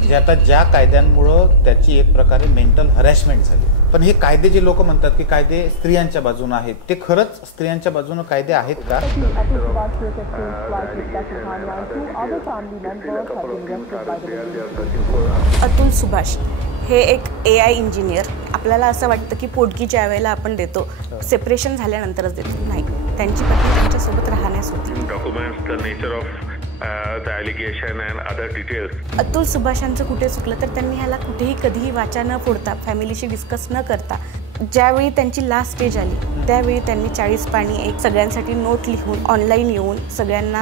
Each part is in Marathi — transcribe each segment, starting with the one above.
म्हणजे आता ज्या कायद्यांमुळं त्याची एक प्रकारे मेंटल हरॅसमेंट झाली, पण हे कायदे जे लोक म्हणतात की कायदे स्त्रियांच्या बाजूने आहेत, ते खरंच स्त्रियांच्या बाजूने कायदे आहेत का? अतुल सुभाष हे एक AI इंजिनियर. आपल्याला असं वाटतं की पोटगी ज्या वेळेला आपण देतो सेपरेशन झाल्यानंतरच देतो, नाही, त्यांची पत्नी त्यांच्यासोबत राहण्यास होती. अतुल सुभाषांचं कुठे चुकलं तर त्यांनी ह्याला कुठेही कधीही वाचा न फोडता, फॅमिलीशी डिस्कस न करता, ज्यावेळी त्यांची लास्ट स्टेज आली त्यावेळी त्यांनी 40 पानी एक सगळ्यांसाठी नोट लिहून ऑनलाईन येऊन सगळ्यांना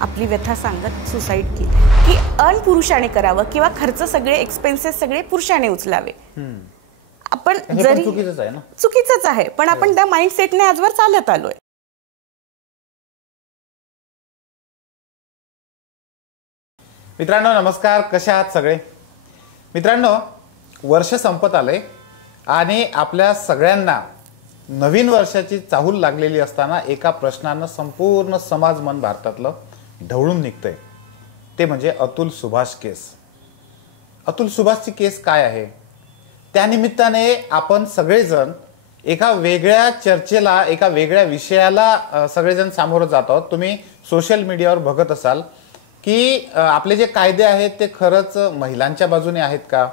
आपली व्यथा सांगत सुसाईड केली की पुरुषाने करावं किंवा खर्च सगळे एक्सपेन्सेस सगळे पुरुषाने उचलावे. आपण जरी चुकीचंच आहे, पण आपण त्या माइंडसेटने आजवर चालत आलोय. मित्रांनो नमस्कार, कशा आहात सगळे? मित्रांनो, वर्ष संपत आले आणि आपल्या सगळ्यांना नवीन वर्षाची चाहूल लागलेली असताना एका प्रश्नानं संपूर्ण समाज मन भारतातलं ढवळून निघतंय, ते म्हणजे अतुल सुभाष केस. अतुल सुभाषची केस काय आहे? त्यानिमित्ताने आपण सगळेजण एका वेगळ्या चर्चेला, एका वेगळ्या विषयाला सगळेजण सामोरं जात आहोत. तुम्ही सोशल मीडियावर बघत असाल की आपले जे कायदे आहेत ते खरंच महिलांच्या बाजूने आहेत का?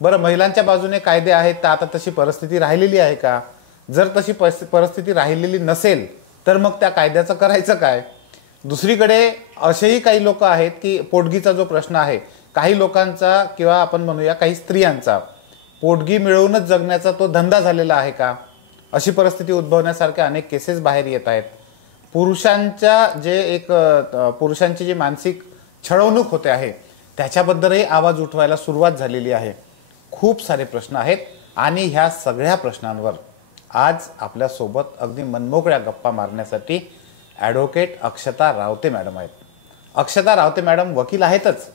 बरं, महिलांच्या बाजूने कायदे आहेत तर आता तशी परिस्थिती राहिलेली आहे का? जर तशी परिस्थिती राहिलेली नसेल तर मग त्या कायद्याचं करायचं काय? दुसरीकडे असेही काही लोक आहेत की पोटगीचा जो प्रश्न आहे, काही लोकांचा किंवा आपण म्हणूया काही स्त्रियांचा पोटगी मिळवूनच जगण्याचा तो धंदा झालेला आहे का? अशी परिस्थिती उद्भवण्यासारख्या अनेक केसेस बाहेर येत आहेत. पुरुषांची जी मानसिक छळवणूक होते आहे त्याच्याबद्दलही आवाज उठवायला सुरुवात झालेली आहे. खूप सारे प्रश्न आहेत आणि ह्या सगळ्या प्रश्नांवर आज आपल्यासोबत अगदी मनमोकळ्या गप्पा मारण्यासाठी ॲडव्होकेट अक्षता रावते मॅडम आहेत. अक्षता रावते मॅडम वकील आहेतच,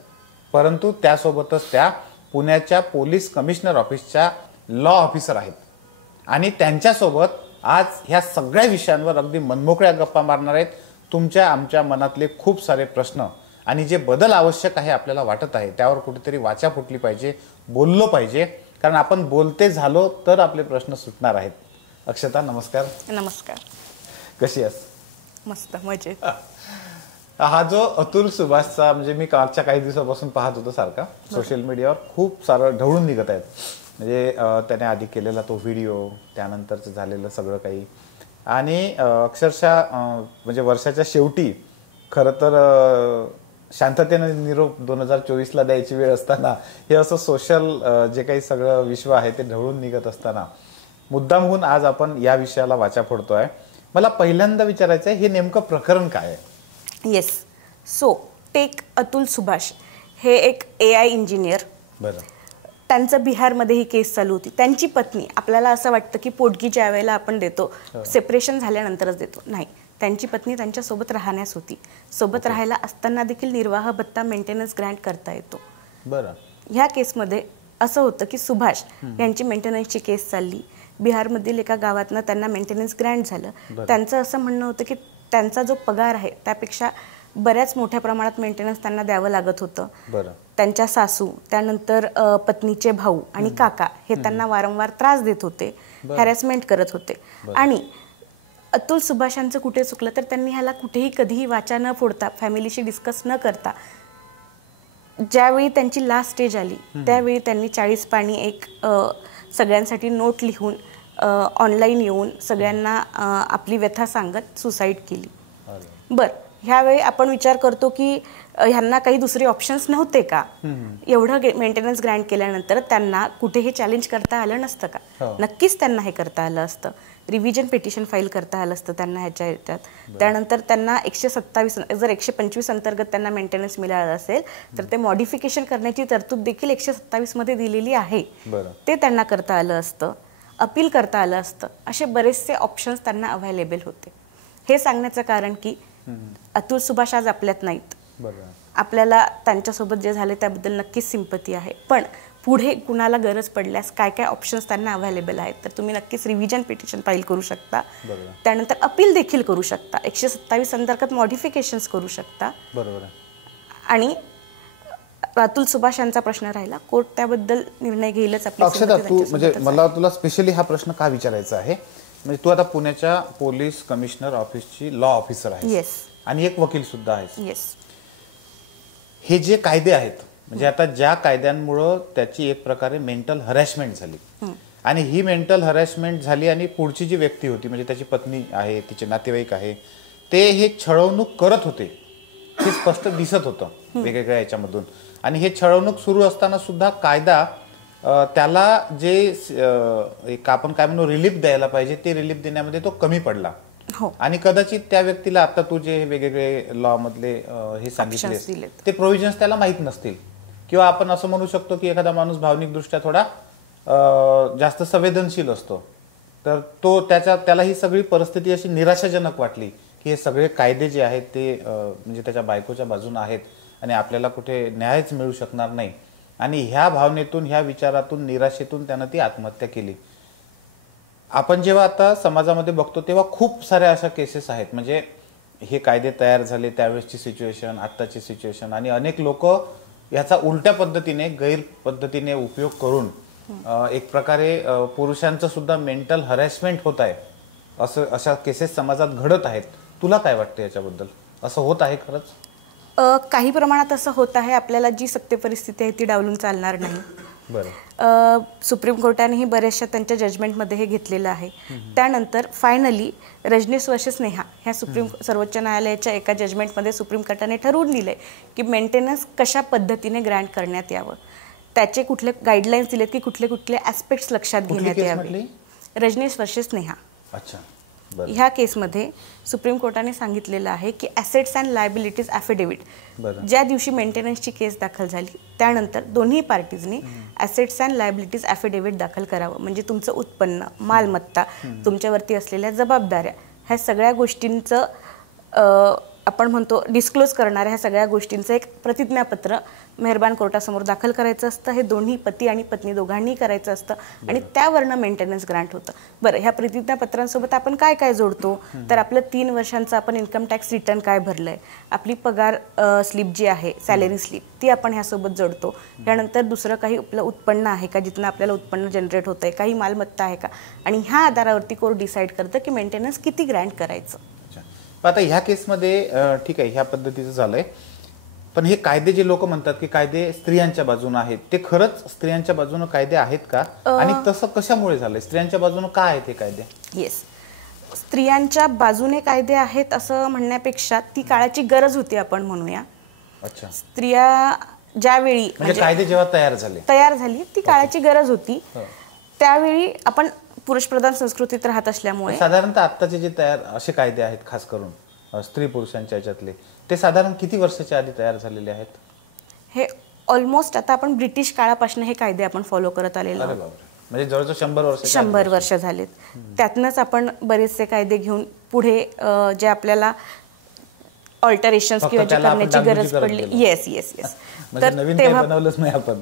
परंतु त्यासोबतच त्या पुण्याच्या पोलीस कमिशनर ऑफिसच्या लॉ ऑफिसर आहेत आणि त्यांच्यासोबत आज ह्या सगळ्या विषयांवर अगदी मनमोकळ्या गप्पा मारणार आहेत. तुमच्या आमच्या मनातले खूप सारे प्रश्न आणि जे बदल आवश्यक आहे आपल्याला वाटत आहे त्यावर कुठेतरी वाचा फुटली पाहिजे, बोललो पाहिजे, कारण आपण बोलते झालो तर आपले प्रश्न सुटणार आहेत. अक्षता नमस्कार. नमस्कार. कशी आहेस? मस्त, मजेत. हा जो अतुल सुभाषचा, म्हणजे मी कालच्या काही दिवसापासून पाहत होतो सारखा सोशल मीडियावर, खूप सारं ढवळून निघत आहेत. म्हणजे त्याने आधी केलेला तो व्हिडिओ, त्यानंतरचं झालेलं सगळं काही, आणि अक्षरशः म्हणजे वर्षाच्या शेवटी खरं तर शांततेने निरोप 2024ला द्यायची वेळ असताना हे असं सोशल जे काही सगळं विश्व आहे ते ढवळून निघत असताना मुद्दामहून आज आपण या विषयाला वाचा फोडतोय. मला पहिल्यांदा विचारायचं आहे, हे नेमकं प्रकरण काय आहे? Yes, so take Atul Subhash हे एक AI इंजिनियर. बरं. त्यांचं बिहारमध्ये ही केस चालू होती. त्यांची पत्नी, आपल्याला असं वाटतं की पोटगी ज्या वेळेला आपण देतो सेपरेशन झाल्यानंतरच देतो, नाही, त्यांची पत्नी त्यांच्यासोबत राहण्यास होती. सोबत राहायला असताना देखील निर्वाह भत्ता मेंटेनन्स ग्रँट करता येतो. बरं. ह्या केसमध्ये असं होतं की सुभाष यांची मेंटेनन्सची केस चालली. बिहारमधील एका गावातनं त्यांना मेंटेनन्स ग्रँट झालं. त्यांचं असं म्हणणं होतं की त्यांचा जो पगार आहे त्यापेक्षा बऱ्याच मोठ्या प्रमाणात मेंटेनन्स त्यांना द्यावं लागत होतं. त्यांच्या सासू, त्यानंतर पत्नीचे भाऊ आणि काका हे त्यांना वारंवार त्रास देत होते, हॅरॅसमेंट करत होते. आणि अतुल सुभाषांचं कुठे चुकलं तर त्यांनी ह्याला कुठेही कधीही वाचा न फोडता, फॅमिलीशी डिस्कस न करता, ज्यावेळी त्यांची लास्ट स्टेज आली त्यावेळी त्यांनी 40 पानी एक सगळ्यांसाठी नोट लिहून ऑनलाईन येऊन सगळ्यांना आपली व्यथा सांगत सुसाईड केली. बरं, ह्यावेळी आपण विचार करतो की ह्यांना काही दुसरे ऑप्शन्स नव्हते का? एवढं मेंटेनन्स ग्रँट केल्यानंतर त्यांना कुठेही चॅलेंज करता आलं नसतं का? नक्कीच त्यांना हे करता आलं असतं. रिव्हिजन पिटिशन फाईल करता आलं असतं त्यांना ह्याच्यात. त्यानंतर त्यांना 127, जर 125 अंतर्गत त्यांना मेंटेनन्स मिळालं असेल तर ते मॉडिफिकेशन करण्याची तरतूद देखील 127 मध्ये दिलेली आहे. ते त्यांना करता आलं असतं, अपील करता आलं असतं. असे बरेचसे ऑप्शन्स त्यांना अवेलेबल होते. हे सांगण्याचं कारण की अतुल सुभाष आज आपल्यात नाहीत. आपल्याला त्यांच्यासोबत जे झाले त्याबद्दल नक्कीच सिंपती आहे, पण पुढे कुणाला गरज पडल्यास काय काय ऑप्शन्स त्यांना अवेलेबल आहेत तर तुम्ही नक्कीच रिव्हिजन पिटिशन फाईल करू शकता. त्यानंतर अपील देखील करू शकता, 127 अंतर्गत मॉडिफिकेशन्स करू शकता. आणि रातुल सुभाष यांचा प्रश्न राहिला, कोर्ट त्याबद्दल निर्णय घेईलच. आपली अक्षता, तू म्हणजे मला तुला स्पेशली हा प्रश्न का विचारायचा आहे, म्हणजे तू आता पुण्याच्या पोलीस कमिशनर ऑफिसची लॉ ऑफिसर आहेस. येस. आणि एक वकील सुद्धा आहेस. येस. हे जे कायदे आहेत, म्हणजे आता ज्या कायद्यांमुळं त्याची एक प्रकारे मेंटल हरॅसमेंट झाली, आणि ही मेंटल हरॅसमेंट झाली आणि पुढची जी व्यक्ती होती, म्हणजे त्याची पत्नी आहे, तिचे नातेवाईक आहे, ते हे छळवणूक करत होते, हे स्पष्ट दिसत होतं वेगवेगळ्या याच्यामधून. आणि हे छळवणूक सुरू असताना सुद्धा कायदा त्याला जे एक आपण काय म्हणू रिलीफ द्यायला पाहिजे, ते रिलीफ देण्यामध्ये तो कमी पडला. आणि कदाचित त्या व्यक्तीला आता तू जे वेगवेगळे लॉ मधले हे सांगितले ते प्रोव्हिजन्स त्याला माहीत नसतील, किंवा आपण असं म्हणू शकतो की एखादा माणूस भावनिक दृष्ट्या थोडा जास्त संवेदनशील असतो, तर तो त्याला ही सगळी परिस्थिती अशी निराशाजनक वाटली की हे सगळे कायदे जे आहेत ते म्हणजे त्याच्या बायकोच्या बाजूने आहेत आणि आपल्याला कुठे न्यायच मिळू शकणार नाही, आणि ह्या भावनेतून, ह्या विचारातून, निराशेतून त्यानं ती आत्महत्या केली. आपण जेव्हा आता समाजामध्ये बघतो तेव्हा खूप साऱ्या अशा केसेस आहेत, म्हणजे हे कायदे तयार झाले त्यावेळेसची सिच्युएशन, आत्ताची सिच्युएशन, आणि अनेक लोक याचा उलट्या पद्धतीने, गैर पद्धतीने उपयोग करून एक प्रकारे पुरुषांचं सुद्धा मेंटल हरॅसमेंट होत आहे, असं अशा केसेस समाजात घडत आहेत. तुला काय वाटतं याच्याबद्दल? असं होत आहे खरंच? काही प्रमाणात असं होत आहे. आपल्याला जी सत्य परिस्थिती आहे ती डावलून चालणार नाही. सुप्रीम कोर्टानेही बऱ्याचशा त्यांच्या जजमेंटमध्ये हे घेतलेलं आहे. त्यानंतर फायनली रजनीश वर्सेस नेहा ह्या सर्वोच्च न्यायालयाच्या एका जजमेंटमध्ये सुप्रीम कोर्टाने ठरवून दिलंय की मेंटेनन्स कशा पद्धतीने ग्रँट करण्यात यावं, त्याचे कुठले गाईडलाईन्स दिलेत की कुठले कुठले ॲस्पेक्ट्स लक्षात घेण्यात यावे. रजनीश वर्सेस नेहा ह्या केसमध्ये सुप्रीम कोर्टाने सांगितलेलं आहे की ॲसेट्स अँड लायबिलिटीज ॲफिडेव्हिट, ज्या दिवशी मेंटेनन्सची केस दाखल झाली त्यानंतर दोन्ही पार्टीजनी ॲसेट्स अँड लायबिलिटीज ॲफिडेव्हिट दाखल करावं. म्हणजे तुमचं उत्पन्न, मालमत्ता, तुमच्यावरती असलेल्या जबाबदाऱ्या, ह्या सगळ्या गोष्टींचं आपण म्हणतो डिस्क्लोज करणाऱ्या ह्या सगळ्या गोष्टींचं एक प्रतिज्ञापत्र मेहरबान कोर्टासमोर दाखल करायचं असतं. हे दोन्ही पती आणि पत्नी दोघांनी करायचं असतं आणि त्यावरनं मेंटेनन्स ग्रांट होतं. बरं, ह्या प्रतिज्ञापत्रांसोबत आपण काय काय जोडतो, तर आपलं 3 वर्षांचं आपण इन्कम टॅक्स रिटर्न काय भरलंय, आपली पगार स्लिप जी आहे, सॅलरी स्लिप, ती आपण ह्यासोबत जोडतो. त्यानंतर दुसरं काही आपलं उत्पन्न आहे का, जिथनं आपल्याला उत्पन्न जनरेट होतंय, काही मालमत्ता आहे का, आणि ह्या आधारावरती कोर्ट डिसाईड करतं की मेंटेनन्स किती ग्रँट करायचं. आता ह्या केसमध्ये ठीक आहे, ह्या पद्धतीचं झालंय, पण हे कायदे जे लोक म्हणतात की कायदे स्त्रियांच्या बाजूने आहेत, ते खरंच स्त्रियांच्या बाजूने कायदे आहेत का, आणि तसं कशामुळे झालंय? स्त्रियांच्या बाजूने का आहेत हे कायदे? येस, स्त्रियांच्या बाजूने कायदे आहेत असं म्हणण्यापेक्षा ती काळाची गरज होती आपण म्हणूया. अच्छा. स्त्रिया ज्यावेळी म्हणजे कायदे जेव्हा तयार झाली ती काळाची गरज होती. त्यावेळी आपण पुरुषप्रधान संस्कृतीत राहत असल्यामुळे साधारणतः आत्ताचे जे तयार असे कायदे आहेत, खास करून स्त्री पुरुषांच्या याच्यातले, ते साधारण किती वर्षाच्या आधी तयार झालेले आहेत? हे ऑलमोस्ट आता आपण ब्रिटिश काळापासून हे कायदे आपण फॉलो करत आलेलो आहोत. म्हणजे जवळजवळ 100 वर्ष झालेत. त्यातनंच आपण बरेचसे कायदे घेऊन पुढे जे आपल्याला ऑल्टरेशन्स किंवा जे करण्याची गरज पडली. येस येस येस तर नवीन काही बनवलंच नाही आपण,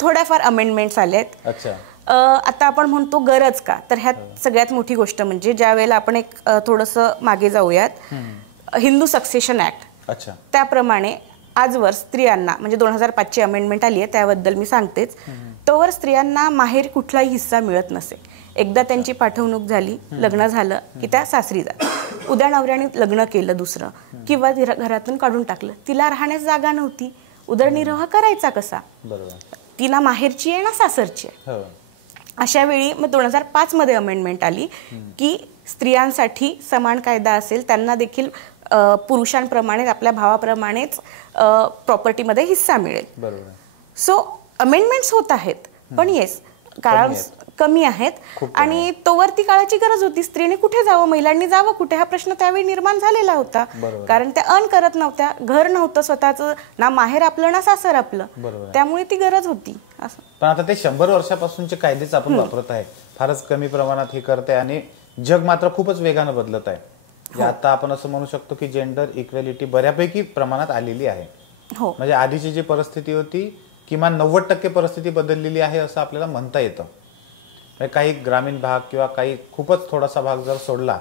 थोड्याफार अमेंडमेंट्स आलेत. अच्छा. आता आपण म्हणतो गरज का, तर ह्यात सगळ्यात मोठी गोष्ट म्हणजे ज्या वेळेला आपण एक थोडंसं मागे जाऊयात, हिंदू सक्सेशन ऍक्ट, त्याप्रमाणे आजवर स्त्रियांना, म्हणजे 2005 अमेंडमेंट आली आहे त्याबद्दल मी सांगतेच, तोवर स्त्रियांना माहेर कुठलाही हिस्सा मिळत नसे. एकदा त्यांची पाठवणूक झाली, लग्न झालं की त्या सासरी जातात. उद्या नवऱ्याने लग्न केलं दुसरं, किंवा घरातून काढून टाकलं, तिला राहण्यास जागा नव्हती, उदरनिर्वाह करायचा कसा? ती ना माहेरची आहे ना सासरची आहे. अशा वेळी मग 2005 मध्ये अमेंडमेंट आली की स्त्रियांसाठी समान कायदा असेल, त्यांना देखील पुरुषांप्रमाणे आपल्या भावाप्रमाणेच प्रॉपर्टीमध्ये हिस्सा मिळेल. सो अमेंडमेंट्स होत आहेत, पण येस काळा कमी आहेत, आणि तोवर ती काळाची गरज होती. स्त्रीने कुठे जावं, महिलांनी जावं कुठे, हा प्रश्न त्यावेळी निर्माण झालेला होता. कारण त्या अर्न करत नव्हत्या, घर नव्हतं स्वतःचं, ना माहेर आपलं ना सासर आपलं, त्यामुळे ती गरज होती. पण आता ते 100 वर्षापासूनचे कायदेच आपण वापरत आहे, फारच कमी प्रमाणात हे करत आहे, आणि जग मात्र खूपच वेगानं बदलत आहे. आता आपण असं म्हणू शकतो की जेंडर इक्वॅलिटी बऱ्यापैकी प्रमाणात आलेली आहे. म्हणजे आधीची जी परिस्थिती होती, किमान 90% परिस्थिती बदललेली आहे असं आपल्याला म्हणता येतं. काही ग्रामीण भाग किंवा काही खूपच थोडासा भाग जर सोडला,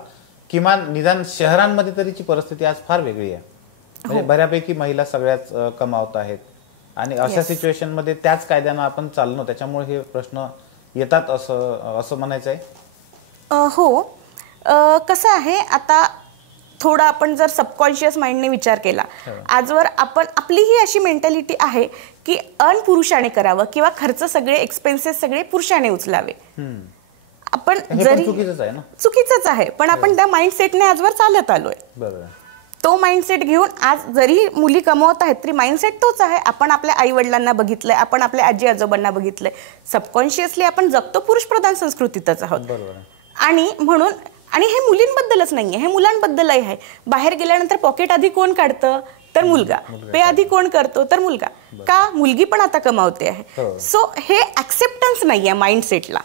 किमान निदान शहरांमध्ये तरीची परिस्थिती आज फार वेगळी आहे. म्हणजे बऱ्यापैकी महिला सगळ्याच कमावत आहेत, आणि अशा सिच्युएशन मध्ये त्याच कायद्यानं आपण चालणं, त्याच्यामुळे हे प्रश्न येतात असं म्हणायचं आहे. हो, कसं आहे, आता थोडं आपण जर सबकॉन्शियस माइंडने विचार केला, आजवर आपली ही अशी मेंटॅलिटी आहे की अर्न पुरुषाने करावं किंवा खर्च सगळे एक्सपेन्सेस सगळे पुरुषाने उचलावे. आपण जरी चुकीचंच आहे, पण आपण त्या माइंडसेटने आजवर चालत आलोय. तो माइंडसेट घेऊन आज जरी मुली कमवत आहेत तरी माइंडसेट तोच आहे. आपण आपल्या आई वडिलांना बघितलंय, आपण आपल्या आजी आजोबांना बघितलंय, सबकॉन्शियसली आपण जगतो पुरुष प्रधान संस्कृतीतच आहोत. आणि म्हणून, आणि हे मुलींबद्दलच नाहीये, हे मुलांबद्दलही आहे. बाहेर गेल्यानंतर पॉकेट आधी कोण काढतं तर मुलगा, पे आधी कोण करतो तर मुलगा. का? मुलगी पण आता कमावते आहे. सो हे ऍक्सेप्टन्स नाहीये माइंडसेटला.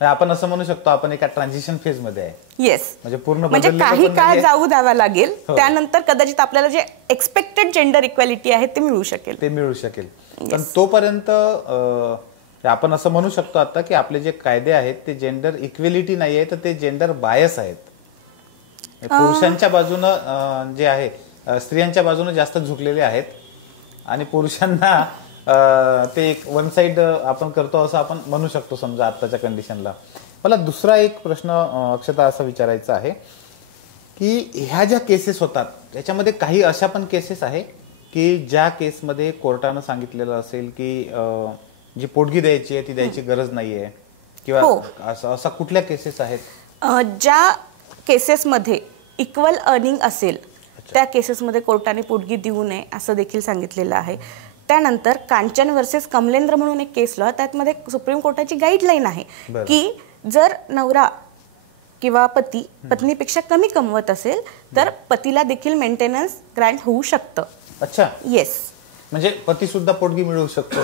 आपण असं म्हणू शकतो आपण एका ट्रान्झिशन फेज मध्ये आहे. येस, म्हणजे काही काळ जाऊ द्यावा लागेल, त्यानंतर कदाचित आपल्याला जे एक्सपेक्टेड जेंडर इक्वॅलिटी आहे ते मिळू शकेल. पण तोपर्यंत आपण असं म्हणू शकतो आता की आपले जे कायदे आहेत ते जेंडर इक्वेलिटी नाही आहे, तर ते जेंडर बायस आहेत. पुरुषांच्या बाजूनं जे आहे, स्त्रियांच्या बाजूने जास्त झुकलेले आहेत आणि पुरुषांना ते एक वन साइड आपण करतो असं आपण म्हणू शकतो समजा आत्ताच्या कंडिशनला. मला दुसरा एक प्रश्न अक्षता असा विचारायचा आहे की ह्या ज्या केसेस होतात त्याच्यामध्ये काही अशा पण केसेस आहे की ज्या केसमध्ये कोर्टानं सांगितलेलं असेल की जी पोटगी द्यायची आहे ती द्यायची गरज नाहीये, किंवा असा कुठल्या केसेस आहेत? ज्या केसेसमध्ये इक्वल अर्निंग असेल त्या केसेसमध्ये कोर्टाने पोटगी देऊ नये असं देखील सांगितलेलं आहे. त्यानंतर कांचन वर्सेस कमलेंद्र म्हणून एक केस लॉ, त्यामध्ये सुप्रीम कोर्टाची गाईडलाईन आहे की जर नवरा किंवा पती पत्नीपेक्षा कमी कमवत असेल तर पतीला देखील मेंटेनन्स ग्रँट होऊ शकतं. अच्छा, येस, म्हणजे पती सुद्धा पोटगी मिळू शकतो,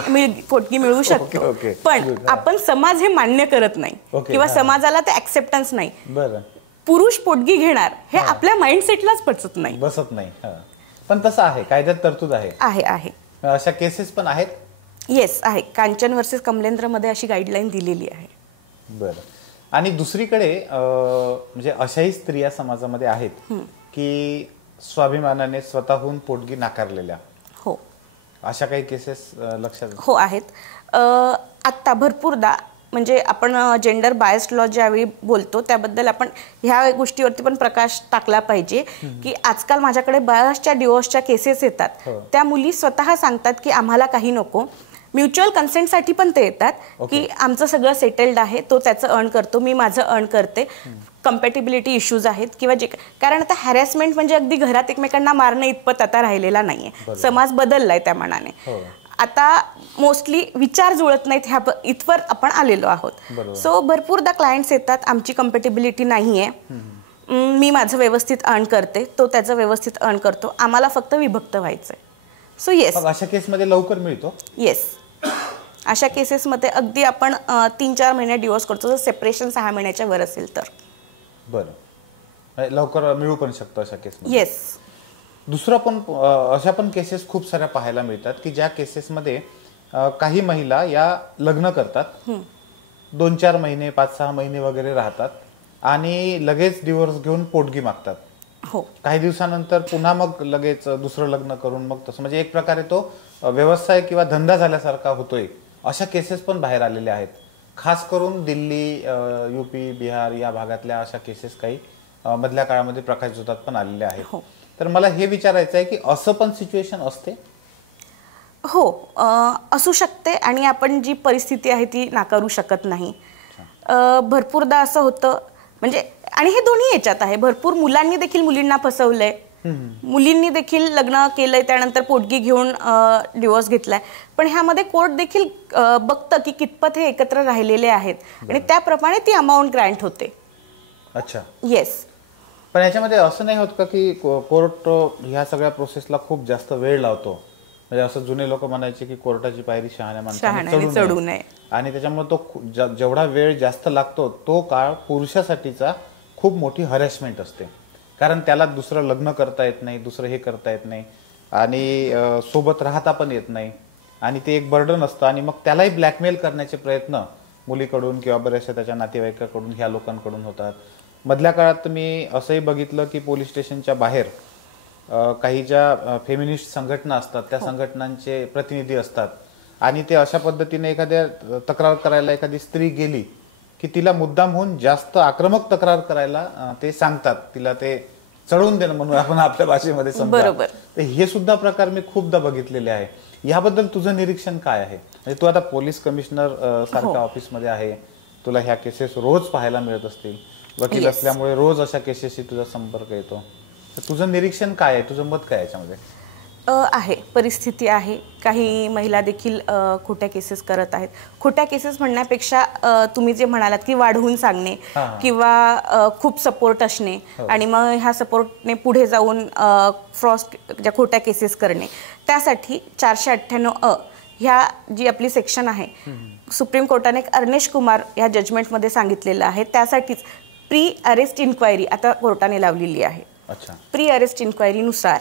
पोटगी मिळू शकतो. पण आपण समाज हे मान्य करत नाही किंवा समाजाला ते ऍक्सेप्टन्स नाही. पुरुष पोटगी घेणार हे आपल्या माइंडसेटलाच बसत नाही. पण तसं आहे, कायद्यात तरतूद आहे. अशा केसेस पण आहेत. येस, आहे. कांचन वर्सेस कमलेंद्र मध्ये अशी गाईडलाईन दिलेली आहे. बरं. आणि दुसरीकडे म्हणजे अशाही स्त्रिया समाजामध्ये आहेत की स्वाभिमानाने स्वतःहून पोटगी नाकारलेल्या. हो, अशा काही केसेस लक्षात? हो, आहेत. आत्ता भरपूरदा, म्हणजे आपण जेंडर बायस्ड लॉ ज्यावेळी बोलतो त्याबद्दल आपण ह्या गोष्टीवरती पण प्रकाश टाकला पाहिजे की आजकाल माझ्याकडे बऱ्याचशा डिवोर्सच्या केसेस येतात. त्या मुली स्वतः सांगतात की आम्हाला काही नको, म्युच्युअल कन्सेंटसाठी पण ते येतात की आमचं सगळं सेटल्ड आहे, तो त्याचं अर्न करतो, मी माझं अर्न करते, कम्पॅटिबिलिटी इश्यूज आहेत किंवा जे, कारण आता हॅरॅसमेंट म्हणजे अगदी घरात एकमेकांना मारणं इतपत आता राहिलेला नाहीये. समाज बदललाय त्या मानाने. आता मोस्टली विचार जुळत नाहीत, ह्या इथवर आपण आलेलो आहोत. सो भरपूरदा क्लायंट्स येतात, आमची कम्पॅटिबिलिटी नाहीये, मी माझं व्यवस्थित अर्न करते, तो त्याचं व्यवस्थित अर्न करतो, आम्हाला फक्त विभक्त व्हायचंय. सो येस, अशा केसमध्ये लवकर मिळतो. येस, अशा केसेसमध्ये अगदी आपण 3-4 महिने डिवोर्स करतो, जर सेपरेशन 6 महिन्याच्या वर असेल तर. बरं, लवकर मिळू पण शकतो अशा केसमध्ये. येस. दुसरा पण अशा पण केसेस खूप साऱ्या पाहायला मिळतात की ज्या केसेसमध्ये काही महिला या लग्न करतात, 2-4 महिने 5-6 महिने वगैरे राहतात आणि लगेच डिवोर्स घेऊन पोटगी मागतात. हो, काही दिवसानंतर पुन्हा मग लगेच दुसरं लग्न करून मग तसं, म्हणजे एक प्रकारे तो व्यवसाय किंवा धंदा झाल्यासारखा होतोय. अशा केसेस पण बाहेर आलेल्या आहेत, खास करून दिल्ली, युपी, बिहार या भागातल्या अशा केसेस काही मधल्या काळामध्ये प्रकाशझोतात पण आलेल्या आहेत. तर मला हे विचारायचं आहे की असं पण सिच्युएशन असते? हो, असू शकते आणि आपण जी परिस्थिती आहे ती नाकारू शकत नाही. भरपूरदा असं होतं, म्हणजे, आणि हे दोन्ही याच्यात आहे. भरपूर मुलांनी देखील मुलींना फसवलंय, मुलींनी देखील लग्न केलंय त्यानंतर पोटगी घेऊन डिवोर्स घेतलाय. पण ह्यामध्ये कोर्ट देखील बघतं की कितपत हे एकत्र राहिलेले आहेत आणि त्याप्रमाणे ती अमाऊंट ग्रँट होते. अच्छा, येस. पण याच्यामध्ये असं नाही होत का की कोर्ट ह्या सगळ्या प्रोसेसला खूप जास्त वेळ लावतो? म्हणजे असं जुने लोक म्हणायचे की कोर्टाची पायरी शहाण्या माणसाने चढू नये, आणि त्याच्यामुळे तो जेवढा वेळ जास्त लागतो तो काळ पुरुषासाठीचा खूप मोठी हॅरॅसमेंट असते. कारण त्याला दुसरं लग्न करता येत नाही, दुसरं हे करता येत नाही आणि सोबत राहता पण येत नाही आणि ते एक बर्डन असतं आणि मग त्यालाही ब्लॅकमेल करण्याचे प्रयत्न मुलीकडून किंवा बऱ्याचशा त्याच्या नातेवाईकाकडून, ह्या लोकांकडून होतात. मधल्या काळात मी असंही बघितलं की पोलीस स्टेशनच्या बाहेर काही ज्या फेमिनिस्ट संघटना असतात त्या संघटनांचे प्रतिनिधी असतात आणि ते अशा पद्धतीने एखाद्या तक्रार करायला एखादी स्त्री गेली की तिला मुद्दाम होऊन जास्त आक्रमक तक्रार करायला ते सांगतात, तिला ते चढवून देणं म्हणून आपण आपल्या भाषेमध्ये समजा. तर हे सुद्धा प्रकार मी खूपदा बघितलेले आहे. याबद्दल तुझं निरीक्षण काय आहे? म्हणजे तू आता पोलीस कमिशनर सारख्या ऑफिसमध्ये आहे, तुला ह्या केसेस रोज पाहायला मिळत असतील, वकील असल्यामुळे रोज अशा केसेसशी तुझा संपर्क येतो. तर तुझं निरीक्षण काय आहे, तुझं मत काय याच्यामध्ये आहे? परिस्थिती आहे, काही महिला देखील खोट्या केसेस करत आहेत. खोट्या केसेस म्हणण्यापेक्षा तुम्ही जे म्हणालात की वाढवून सांगणे किंवा खूप सपोर्ट असणे आणि मग ह्या सपोर्टने पुढे जाऊन फ्रॉस्ट ज्या खोट्या केसेस करणे, त्यासाठी 498 ह्या जी आपली सेक्शन आहे, सुप्रीम कोर्टाने अर्नेश कुमार या जजमेंटमध्ये सांगितलेलं आहे, त्यासाठीच प्री अरेस्ट इन्क्वायरी आता कोर्टाने लावलेली आहे. प्री अरेस्ट इन्क्वायरीनुसार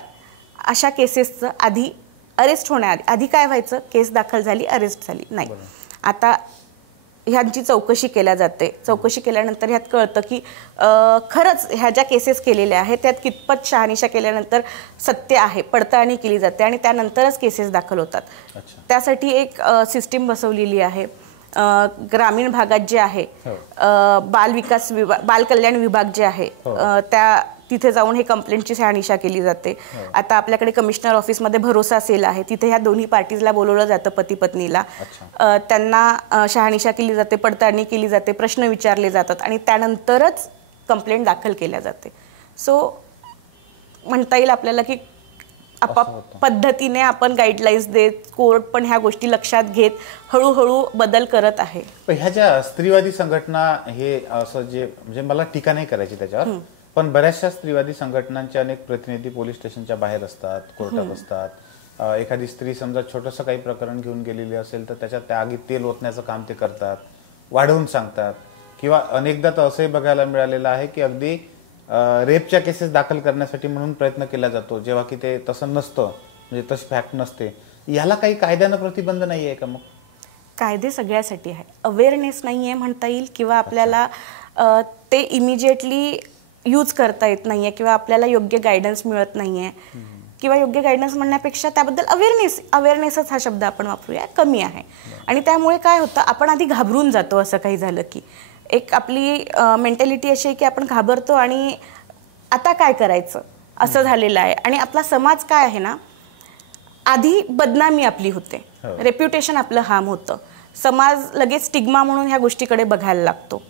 अशा केसेसचं आधी अरेस्ट होण्याआधी काय व्हायचं, केस दाखल झाली, अरेस्ट झाली नाही, आता ह्यांची चौकशी केल्या जाते. चौकशी केल्यानंतर ह्यात कळतं की खरंच ह्या ज्या केसेस केलेल्या आहेत त्यात कितपत शहानिशा केल्यानंतर सत्य आहे, पडताळणी केली जाते आणि त्यानंतरच केसेस दाखल होतात. त्यासाठी एक सिस्टीम बसवलेली आहे. ग्रामीण भागात जे आहे बाल विकास विभाग, बाल कल्याण विभाग जे आहे त्या तिथे जाऊन हे कंप्लेंटची शहानिशा केली जाते. आता आपल्याकडे कमिशनर ऑफिसमध्ये भरोसा सेल आहे, तिथे ह्या दोन्ही पार्टीजला बोलवलं जातं, पती पत्नीला, त्यांना शहानिशा केली जाते, पडताळणी केली जाते, प्रश्न विचारले जातात आणि त्यानंतरच कंप्लेंट दाखल केल्या जाते. सो म्हणता येईल आपल्याला की पद्धतीने आपण गाईडलाईन्स देत, कोर्ट पण ह्या गोष्टी लक्षात घेत हळूहळू बदल करत आहे. ह्या ज्या स्त्रीवादी संघटना, हे असं जे म्हणजे मला टीका नाही करायची त्याच्यावर, पण बऱ्याचशा स्त्रीवादी संघटनांचे अनेक प्रतिनिधी पोलीस स्टेशनच्या बाहेर असतात, कोर्टात असतात. एखादी स्त्री समजा छोटंसं काही प्रकरण घेऊन गेलेली असेल तर त्याच्यात त्या आगीत तेल ओतण्याचं काम ते करतात, वाढवून सांगतात. किंवा अनेकदा तर असंही बघायला मिळालेलं आहे की अगदी रेपच्या केसेस दाखल करण्यासाठी म्हणून प्रयत्न केला जातो, जेव्हा की ते तसं नसतं, म्हणजे तशी फॅक्ट नसते. याला काही कायद्यानं प्रतिबंध नाही आहे का? मग कायदे सगळ्यासाठी आहे, अवेअरनेस नाही आहे म्हणता येईल, किंवा आपल्याला ते इमिजिएटली यूज करता येत नाहीये किंवा आपल्याला योग्य गायडन्स मिळत नाहीये, किंवा योग्य गायडन्स म्हणण्यापेक्षा त्याबद्दल अवेअरनेसच हा शब्द आपण वापरूया, कमी आहे. आणि त्यामुळे काय होतं, आपण आधी घाबरून जातो. असं काही झालं की एक आपली मेंटॅलिटी अशी आहे की आपण घाबरतो आणि आता काय करायचं असं झालेलं आहे. आणि आपला समाज काय आहे ना, आधी बदनामी आपली होते, रेप्युटेशन आपलं हार्म होतं, समाज लगेच स्टिग्मा म्हणून ह्या गोष्टीकडे बघायला लागतो.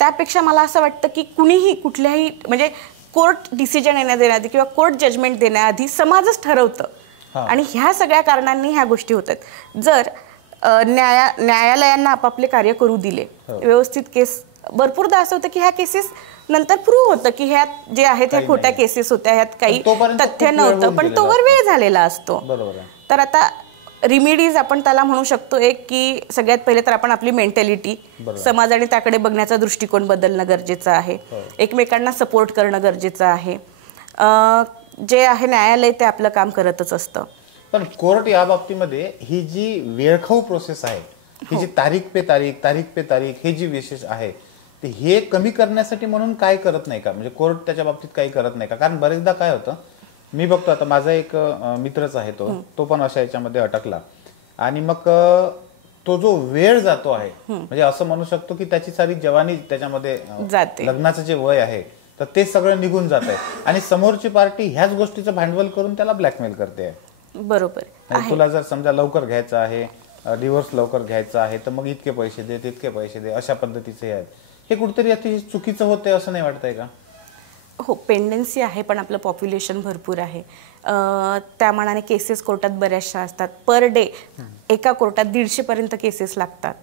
त्यापेक्षा मला असं वाटतं की कुणीही कुठल्याही म्हणजे कोर्ट डिसिजन येण्याआधी किंवा कोर्ट जजमेंट देण्याआधी समाजच ठरवतं आणि ह्या सगळ्या कारणांनी ह्या गोष्टी होतात. जर न्यायालयांना आपापले कार्य करू दिले, व्यवस्थित केस, भरपूरदा असं होतं की ह्या केसेस नंतर प्रूव्ह होतं की ह्या जे आहेत ह्या खोट्या केसेस होत्या, ह्यात काही तथ्य नव्हतं, पण तोवर वेळ झालेला असतो. तर आता रिमेडीज आपण त्याला म्हणू शकतो एक की सगळ्यात पहिले तर आपण आपली मेंटॅलिटी, समाजाने त्याकडे बघण्याचा दृष्टिकोन बदलणं गरजेचं आहे, एकमेकांना सपोर्ट करणं गरजेचं आहे. जे आहे न्यायालय ते आपलं काम करतच असतं. पण कोर्ट या बाबतीमध्ये ही जी वेळखाऊ प्रोसेस आहे, ही जी तारीख पे तारीख हे जी विशेष आहे, ते हे कमी करण्यासाठी म्हणून काय करत नाही का? म्हणजे कोर्ट त्याच्या बाबतीत काही करत नाही का? कारण बरेचदा काय होतं, मी बघतो आता माझा एक मित्रच आहे, तो पण अशा याच्यामध्ये अटकला आणि मग तो जो वेळ जातो आहे, म्हणजे असं म्हणू शकतो की त्याची सारी जवानी त्याच्यामध्ये, लग्नाचं जे वय आहे तर ते सगळं निघून जात आहे आणि समोरची पार्टी ह्याच गोष्टीचं भांडवल करून त्याला ब्लॅकमेल करते आहे. बरोबर. तुला जर समजा लवकर घ्यायचं आहे, डिव्होर्स लवकर घ्यायचा आहे, तर मग इतके पैसे दे, तितके पैसे दे, अशा पद्धतीचे आहेत. हे कुठेतरी अति चुकीचं होतंय असं नाही वाटतंय का? हो, पेंडन्सी आहे, पण आपलं पॉप्युलेशन भरपूर आहे, त्या मानाने केसेस कोर्टात बऱ्याचशा असतात. पर डे एका कोर्टात 150 पर्यंत केसेस लागतात.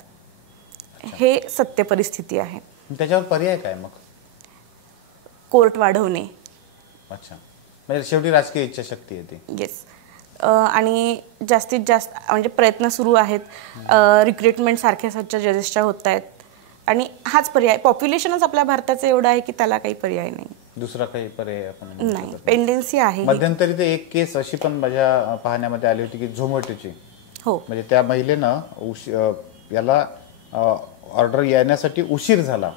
हे सत्य परिस्थिती आहे. त्याच्यावर पर्याय काय मग? कोर्ट वाढवणे. अच्छा, म्हणजे शेवटी राजकीय इच्छाशक्ती येते. येस. आणि जास्तीत जास्त म्हणजे प्रयत्न सुरू आहेत, रिक्रुटमेंट सारख्या सच्च्या जजेसच्या होत आहेत आणि हाच पर्याय. पॉप्युलेशनच आपल्या भारताचं एवढं आहे की त्याला काही पर्याय नाही, दुसरा काही पर्याय आपण नाही. पेंडन्सी आहे. मध्यंतरी ते एक केस अशी पण माझ्या पाहण्यामध्ये आली होती की झोमॅटोची, हो, म्हणजे त्या महिलेनं याला ऑर्डर येण्यासाठी उशीर झाला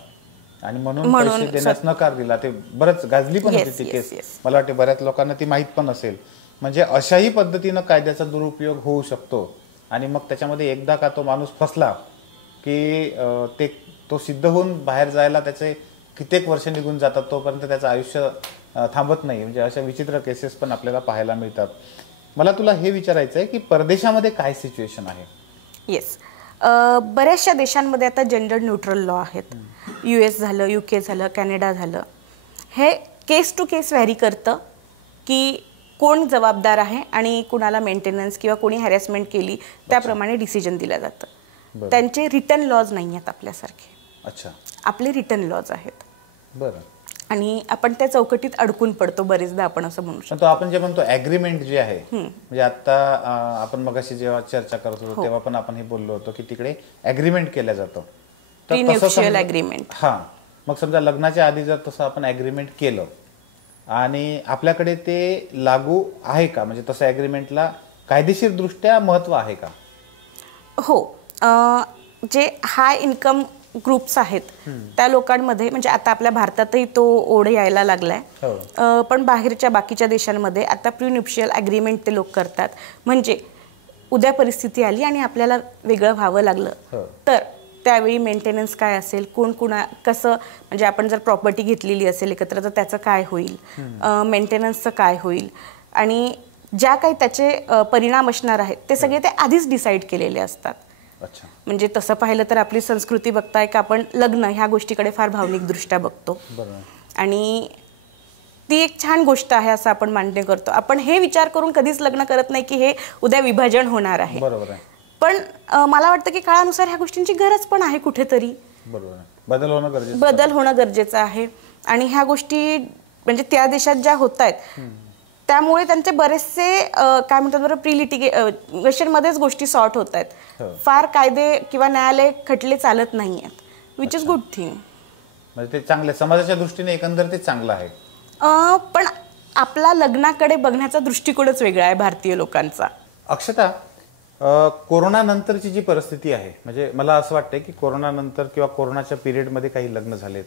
आणि म्हणून पैसे देण्यास नकार दिला. ते बरंच गाजली पण होती ती केस. मला वाटते बऱ्याच लोकांना ती माहीत पण असेल. म्हणजे अशाही पद्धतीनं कायद्याचा दुरुपयोग होऊ शकतो आणि मग त्याच्यामध्ये एकदा का तो माणूस फसला की तो सिद्ध होऊन बाहेर जायला त्याचे कित्येक वर्ष निघून जातात, तोपर्यंत त्याचं आयुष्य थांबत नाही. म्हणजे अशा विचित्र केसेस पण आपल्याला पाहायला मिळतात. मला तुला हे विचारायचं आहे की परदेशामध्ये काय सिच्युएशन आहे? येस, बऱ्याचशा देशांमध्ये आता जेंडर न्यूट्रल लॉ आहेत. US झालं, UK झालं, कॅनडा झालं. हे केस टू केस व्हॅरी करतं की कोण जबाबदार आहे आणि कुणाला मेंटेनन्स किंवा कोणी हॅरेसमेंट केली त्याप्रमाणे डिसिजन दिलं जातं. त्यांचे रिटर्न लॉज नाही आहेत आपल्यासारखे. अच्छा, आपले रिटर्न लॉज आहेत. बरं. आणि आपण त्या चौकटीत अडकून पडतो बरेचदा, आपण असं म्हणू शकतो. आपण जे म्हणतो ॲग्रीमेंट जे आहे, म्हणजे आता आपण मगाशी जेव्हा चर्चा करत होतो तेव्हा पण आपण हे बोललो होतो की तिकडे ॲग्रीमेंट केलं जातं. प्रीन्युशियल ॲग्रीमेंट. हां, मग समजा लग्नाच्या आधी जर तसं आपण ॲग्रीमेंट केलं आणि आपल्याकडे ते लागू आहे का? म्हणजे तसं ॲग्रीमेंटला कायदेशीर दृष्ट्या महत्त्व आहे का? हो, जे हाय इन्कम ग्रुप्स आहेत त्या लोकांमध्ये, म्हणजे आता आपल्या भारतातही तो ओढ यायला लागलाय, पण बाहेरच्या बाकीच्या देशांमध्ये आता प्रीन्युशियल ॲग्रीमेंट ते लोक करतात. म्हणजे उद्या परिस्थिती आली आणि आपल्याला वेगळं व्हावं लागलं तर त्यावेळी मेंटेनन्स काय असेल, कोण कसं, म्हणजे आपण जर प्रॉपर्टी घेतलेली असेल एकत्र तर त्याचं काय होईल, मेंटेनन्सचं काय होईल, आणि ज्या काही त्याचे परिणाम असणार आहेत ते सगळे ते आधीच डिसाईड केलेले असतात. अच्छा. म्हणजे तसं पाहिलं तर आपली संस्कृती बघताय की आपण लग्न ह्या गोष्टीकडे फार भावनिकदृष्ट्या बघतो. आणि ती एक छान गोष्ट आहे असं आपण मान्य करतो. आपण हे विचार करून कधीच लग्न करत नाही की हे उद्या विभाजन होणार आहे. पण मला वाटतं की काळानुसार ह्या गोष्टींची गरज पण आहे कुठेतरी. बदल होणं गरजेचं आहे. आणि ह्या गोष्टी म्हणजे त्या देशात ज्या होत आहेत त्यामुळे त्यांचे बरेचसे काय म्हणतात बरं, प्री-लिटिगेशनमध्येच गोष्टी सॉर्ट होत आहेत. फार कायदे किंवा न्यायालय खटले चालत नाही आहेत, विच इज गुड थिंग. म्हणजे ते चांगले, समाजाच्या दृष्टीने एकंदर ते चांगलं आहे. पण आपला लग्नाकडे बघण्याचा दृष्टिकोनच वेगळा आहे भारतीय लोकांचा. अक्षता, कोरोना नंतरची जी परिस्थिती आहे, म्हणजे मला असं वाटतं की कोरोना नंतर किंवा कोरोनाच्या पिरियडमध्ये काही लग्न झालेत,